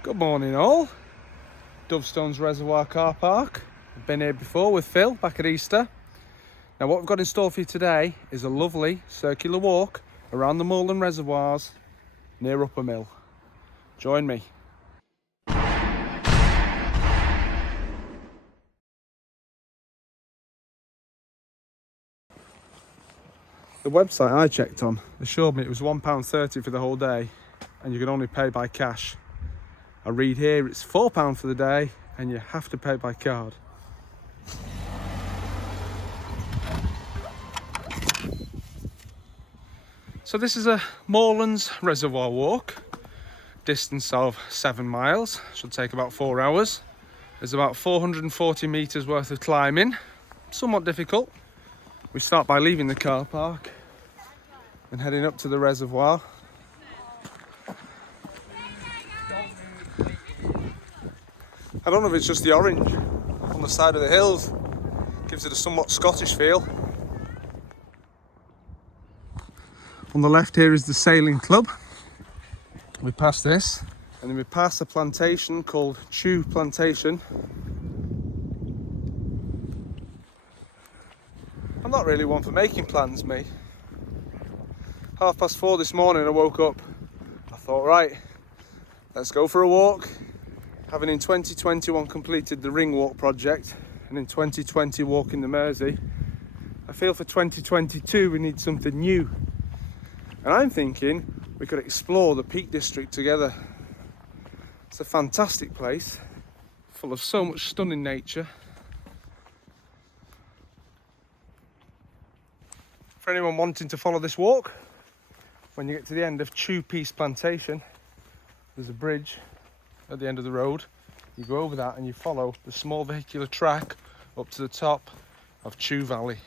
Good morning all. Dovestones Reservoir car park. I've been here before with Phil back at Easter. Now what we've got in store for you today is a lovely circular walk around the Moorland Reservoirs near Upper Mill. Join me. The website I checked on assured me it was £1.30 for the whole day and you can only pay by cash. I read here it's £4 for the day and you have to pay by card. So this is a Moorlands Reservoir walk, distance of 7 miles, should take about 4 hours. There's about 440 metres worth of climbing, somewhat difficult. We start by leaving the car park and heading up to the reservoir. I don't know if it's just the orange on the side of the hills, gives it a somewhat Scottish feel. On the left here is the sailing club. We pass this and then we pass a plantation called Chew Plantation. I'm not really one for making plans, me. 4:30 this morning I woke up. I thought, right, let's go for a walk. Having in 2021 completed the Ring Walk project and in 2020 walking the Mersey, I feel for 2022 we need something new. And I'm thinking we could explore the Peak District together. It's a fantastic place, full of so much stunning nature. For anyone wanting to follow this walk, when you get to the end of Chew Peace Plantation, there's a bridge at the end of the road. You go over that and you follow the small vehicular track up to the top of Chew Valley.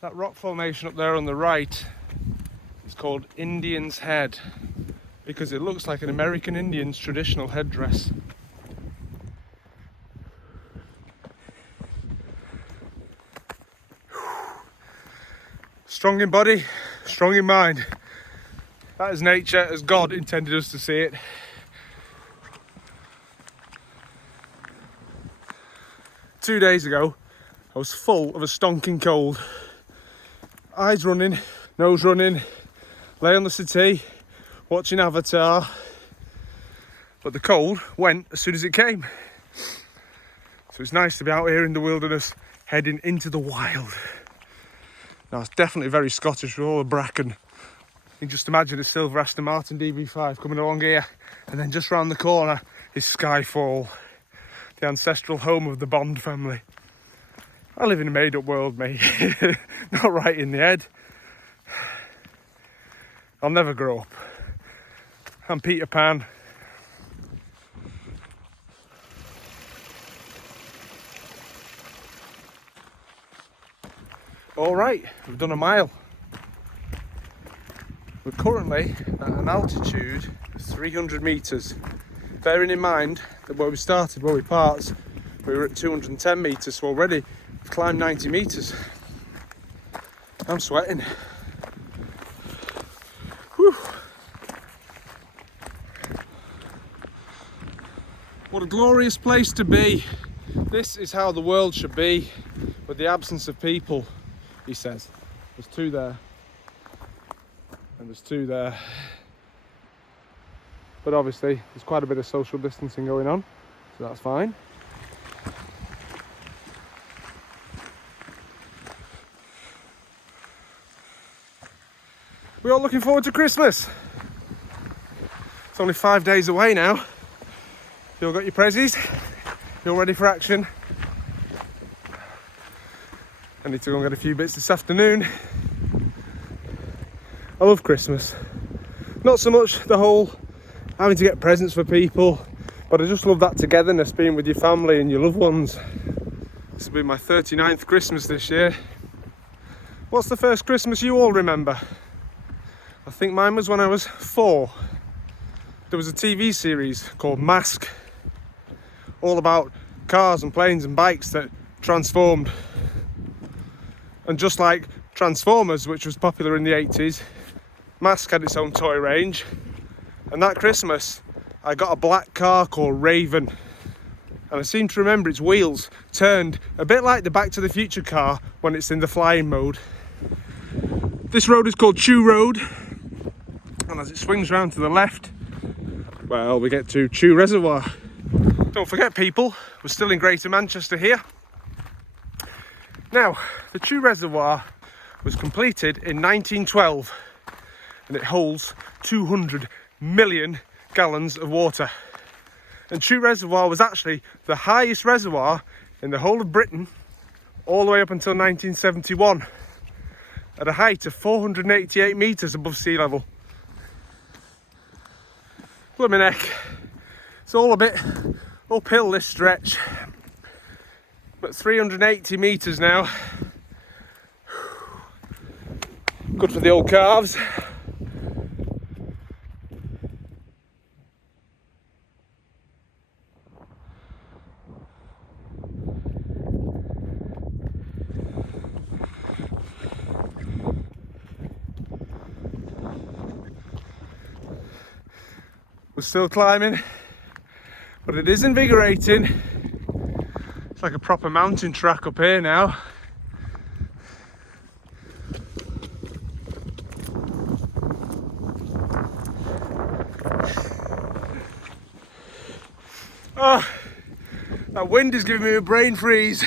That rock formation up there on the right is called Indian's Head because it looks like an American Indian's traditional headdress. Strong in body, strong in mind. That is nature as God intended us to see it. Two days ago, I was full of a stonking cold. Eyes running, nose running, lay on the settee, watching Avatar. But the cold went as soon as it came. So it's nice to be out here in the wilderness, heading into the wild. Now it's definitely very Scottish with all the bracken. You can just imagine a silver Aston Martin DB5 coming along here, and then just round the corner is Skyfall, the ancestral home of the Bond family. I live in a made-up world, mate. Not right in the head. I'll never grow up. I'm Peter Pan. All right, we've done a mile. We're currently at an altitude of 300 metres. Bearing in mind that where we started, where we parked, we were at 210 metres, so already we've climbed 90 metres. I'm sweating. Whew. What a glorious place to be. This is how the world should be, with the absence of people, he says. There's two there, and there's two there. But obviously, there's quite a bit of social distancing going on, so that's fine. We're all looking forward to Christmas. It's only 5 days away now. You all got your prezzies? You all ready for action? I need to go and get a few bits this afternoon. I love Christmas. Not so much the whole having to get presents for people, but I just love that togetherness, being with your family and your loved ones. This will be my 39th Christmas this year. What's the first Christmas you all remember? I think mine was when I was 4. There was a TV series called Mask, all about cars and planes and bikes that transformed. And just like Transformers, which was popular in the 80s, Mask had its own toy range. And that Christmas, I got a black car called Raven. And I seem to remember its wheels turned a bit like the Back to the Future car when it's in the flying mode. This road is called Chew Road. And as it swings round to the left, well, we get to Chew Reservoir. Don't forget, people, we're still in Greater Manchester here. Now, the Chew Reservoir was completed in 1912 and it holds 200 million gallons of water. And Chew Reservoir was actually the highest reservoir in the whole of Britain all the way up until 1971 at a height of 488 metres above sea level. Blimey neck, it's all a bit uphill this stretch, but 380 metres now. Good for the old calves. We're still climbing, but it is invigorating. It's like a proper mountain track up here now. Oh, that wind is giving me a brain freeze.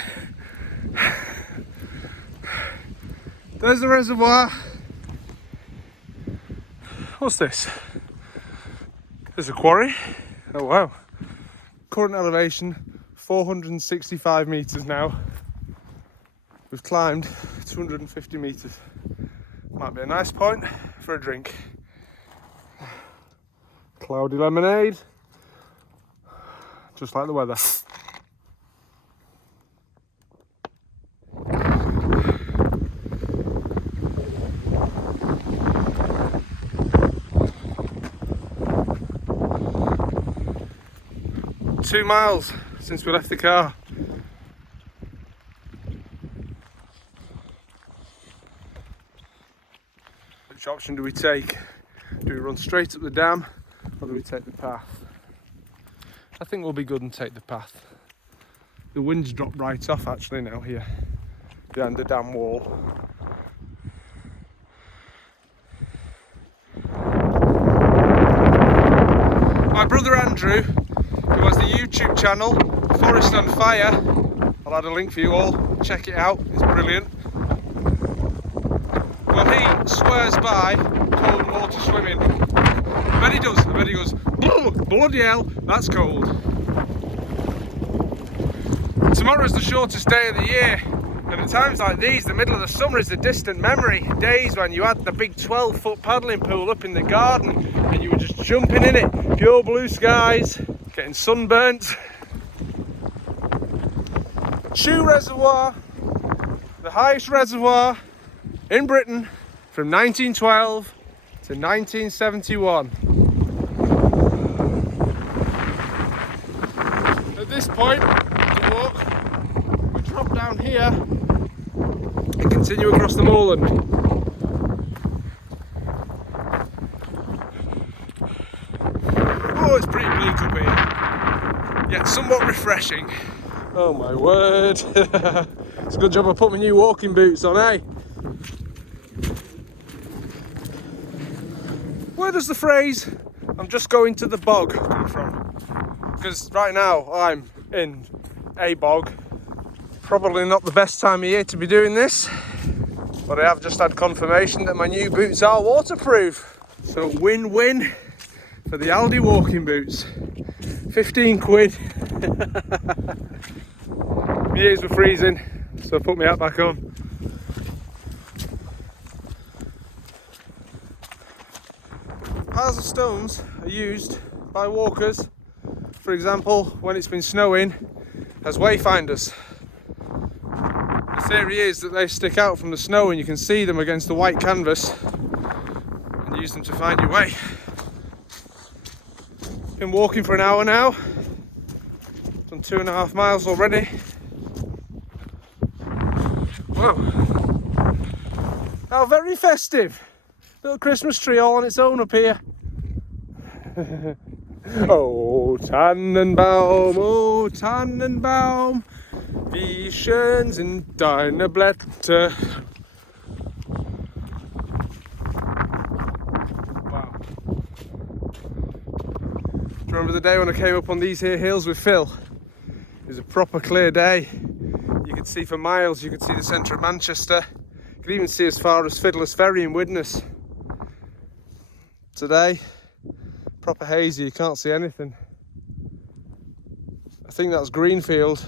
There's the reservoir. What's this? There's a quarry. Oh wow. Current elevation 465 metres now. We've climbed 250 metres. Might be a nice point for a drink. Cloudy lemonade. Just like the weather. Two miles since we left the car. Which option do we take? Do we run straight up the dam or do we take the path? I think we'll be good and take the path. The wind's dropped right off actually now here, behind the dam wall. My brother Andrew, who has the YouTube channel Forest on Fire, I'll add a link for you all, check it out, it's brilliant. Well, he swears by cold water swimming. I bet he does, I bet he goes, bloody hell, that's cold. Tomorrow's the shortest day of the year, and at times like these, the middle of the summer is a distant memory. Days when you had the big 12-foot paddling pool up in the garden and you were just jumping in it, pure blue skies, getting sunburnt. Chew Reservoir, the highest reservoir in Britain from 1912 to 1971. At this point, the walk, we drop down here and continue across the moorland. Oh, it's pretty bleak up here, yet somewhat refreshing. Oh my word. It's a good job I put my new walking boots on, eh? Where does the phrase, "I'm just going to the bog," come from? Because right now I'm in a bog. Probably not the best time of year to be doing this, but I have just had confirmation that my new boots are waterproof. So win-win for the Aldi walking boots. 15 quid. My ears were freezing, so I put my hat back on. Piles of stones are used by walkers, for example, when it's been snowing, as wayfinders. The theory is that they stick out from the snow and you can see them against the white canvas, and use them to find your way. Been walking for an hour now. Done 2.5 miles already. Whoa. How very festive. Little Christmas tree all on its own up here. Oh Tannenbaum, wie schön sind deine Blätter. Wow. Do you remember the day when I came up on these here hills with Phil? It was a proper clear day. You could see for miles, you could see the centre of Manchester. You could even see as far as Fiddler's Ferry in Widnes. Today, proper hazy, you can't see anything. I think that's Greenfield.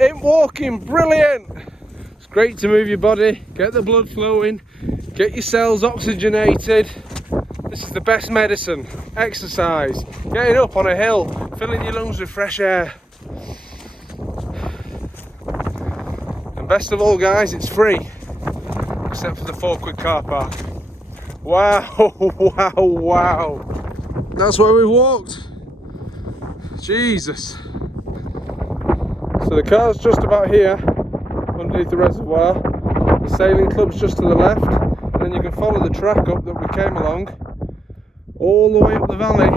Ain't walking brilliant! It's great to move your body, get the blood flowing, get your cells oxygenated. This is the best medicine. Exercise, getting up on a hill, filling your lungs with fresh air. And best of all, guys, it's free, except for the £4 car park. Wow, wow, wow. That's where we walked. Jesus. So the car's just about here, underneath the reservoir. The sailing club's just to the left, and then you can follow the track up that we came along, all the way up the valley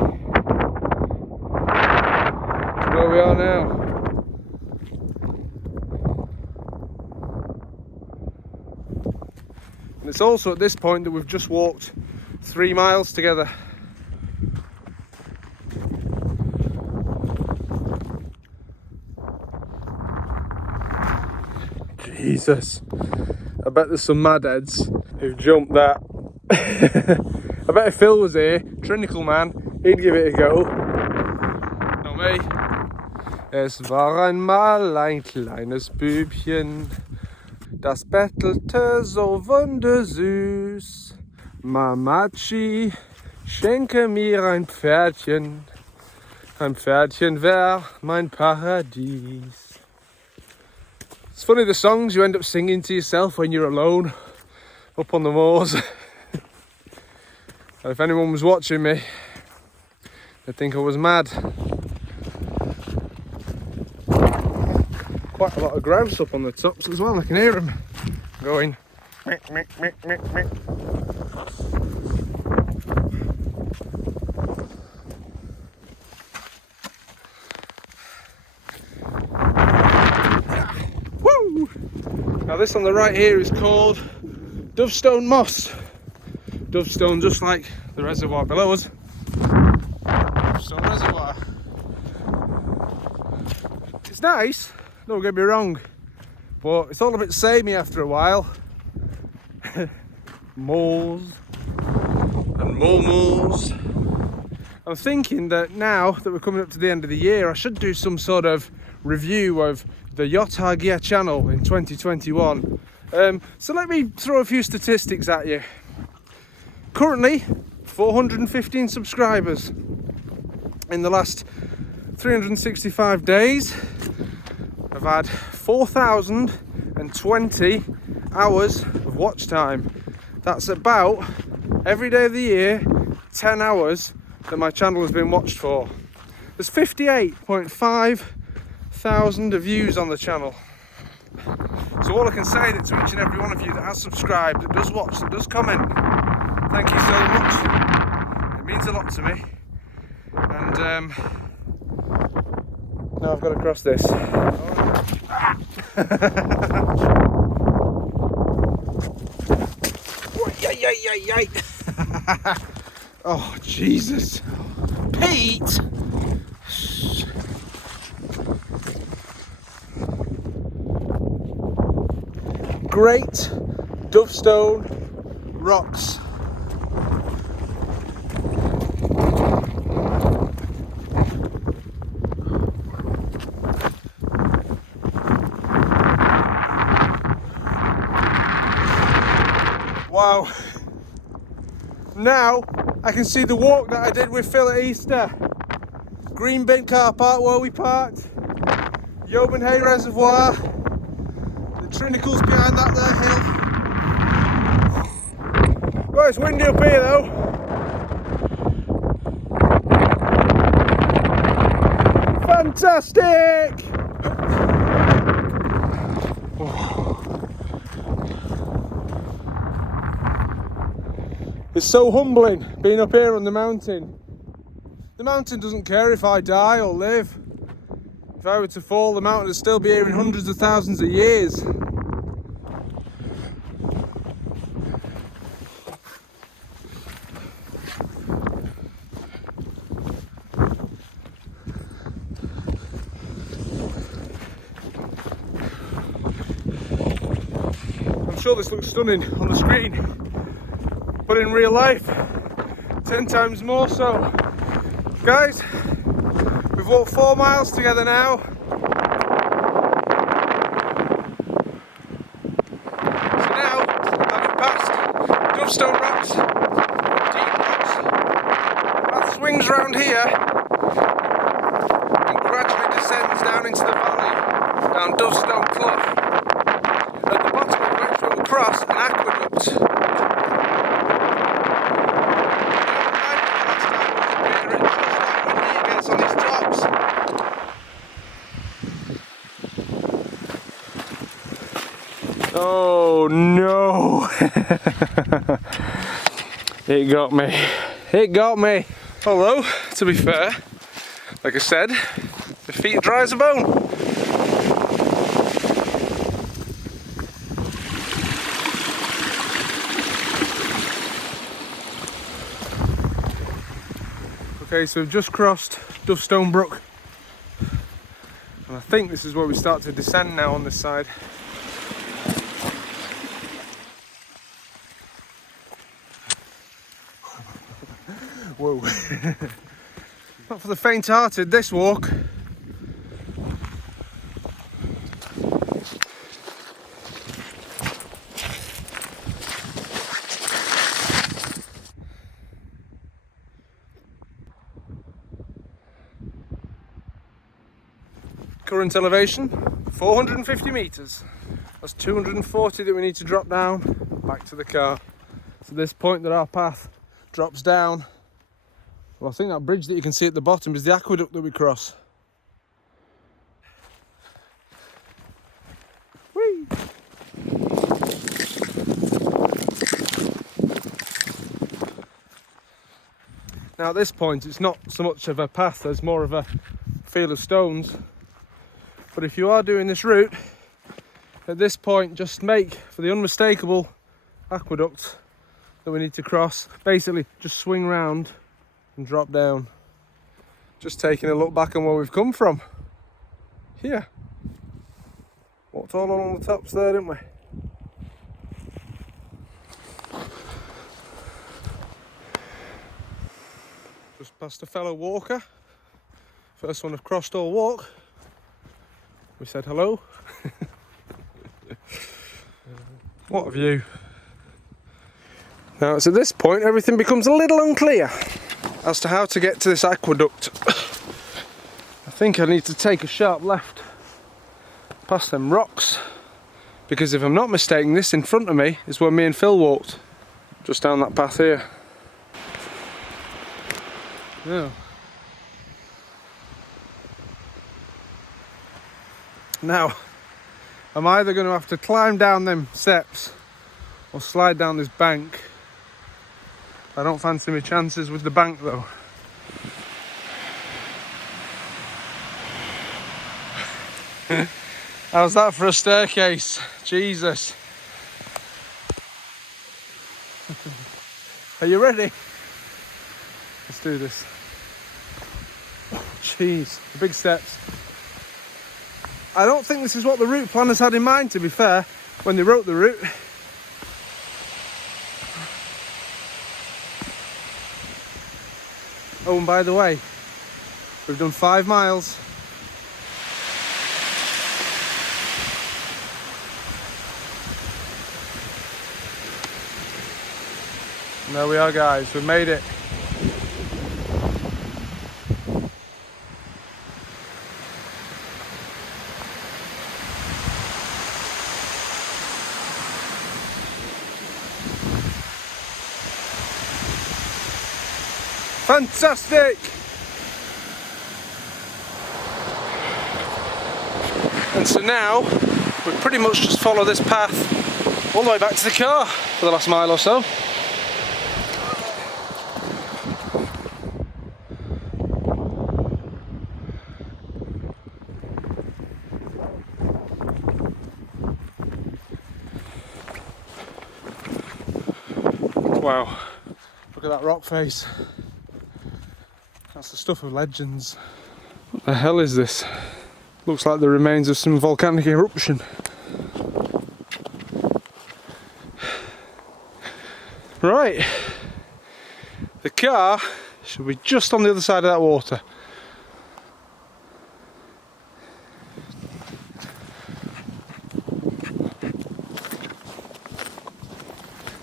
to where we are now. And it's also at this point that we've just walked 3 miles together. Jesus, I bet there's some mad heads who've jumped that. I bet if Phil was here, Trinical man, he'd give it a go. Not me. Es war einmal ein kleines Bübchen, das bettelte so wundersüß. Mamachi, schenke mir ein Pferdchen wär mein Paradies. It's funny the songs you end up singing to yourself when you're alone up on the moors. And if anyone was watching me, they'd think I was mad. Quite a lot of grouse up on the tops as well, I can hear them going mick, mick, mick, mick, mick. Now this on the right here is called Dovestone Moss. Dovestone, just like the reservoir below us. Dovestone Reservoir. It's nice, don't get me wrong, but it's all a bit samey after a while. Moors and more moors. I'm thinking that now that we're coming up to the end of the year, I should do some sort of review of the Yacht Gear channel in 2021. So let me throw a few statistics at you. Currently 415 subscribers. In the last 365 days I've had 4,020 hours of watch time. That's about, every day of the year, 10 hours that my channel has been watched for. There's 58.5 thousand views on the channel. So all I can say that to each and every one of you that has subscribed, that does watch, that does comment, thank you so much. It means a lot to me. And now I've got to cross this. Oh Jesus, Pete! Great Dovestone rocks. Wow. Now I can see the walk that I did with Phil at Easter. Green bin car park where we parked. Yeoman Hay Reservoir. The Trinicles behind that there hill. Well, it's windy up here though. Fantastic! It's so humbling being up here on the mountain. The mountain doesn't care if I die or live. If I were to fall, the mountain would still be here in hundreds of thousands of years. I'm sure this looks stunning on the screen, but in real life, 10 times more so. Guys, we've walked 4 miles together now. So now, having passed Dovestone rocks, deep rocks, path swings round here and gradually descends down into the valley, down Dovestone Clough, at the bottom of which we will cross an aqueduct. On these tops. Oh no! It got me. It got me. Although, to be fair, like I said, the feet are dry as a bone. Okay, so we've just crossed Dovestone Brook, and I think this is where we start to descend now on this side. Whoa. Not for the faint-hearted, this walk. Current elevation, 450 metres. That's 240 that we need to drop down, back to the car. So this point that our path drops down, well, I think that bridge that you can see at the bottom is the aqueduct that we cross. Whee! Now at this point it's not so much of a path, there's more of a field of stones. But if you are doing this route, at this point just make for the unmistakable aqueduct that we need to cross. Basically just swing round and drop down. Just taking a look back on where we've come from. Here. Walked all along the tops there, didn't we? Just past a fellow walker. First one I've crossed all walk. We said hello. What a view. Now it's at this point everything becomes a little unclear as to how to get to this aqueduct. I think I need to take a sharp left past them rocks, because if I'm not mistaken, this in front of me is where me and Phil walked, just down that path here. Yeah. Now, I'm either going to have to climb down them steps or slide down this bank. I don't fancy my chances with the bank though. How's that for a staircase? Jesus. Are you ready? Let's do this. Oh, jeez, the big steps. I don't think this is what the route planners had in mind, to be fair, when they wrote the route. Oh, and by the way, we've done 5 miles. And there we are, guys, we've made it. Fantastic! And so now we pretty much just follow this path all the way back to the car for the last mile or so. Wow, look at that rock face. That's the stuff of legends. What the hell is this? Looks like the remains of some volcanic eruption. Right, the car should be just on the other side of that water.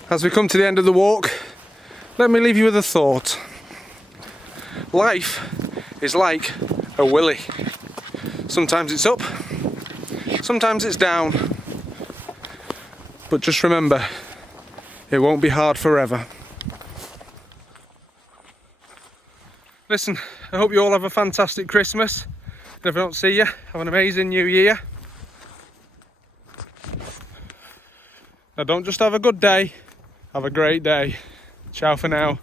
As we come to the end of the walk, let me leave you with a thought. Life is like a willy. Sometimes it's up, sometimes it's down. But just remember, it won't be hard forever. Listen, I hope you all have a fantastic Christmas. And if I don't see you, have an amazing New Year. Now don't just have a good day, have a great day. Ciao for now.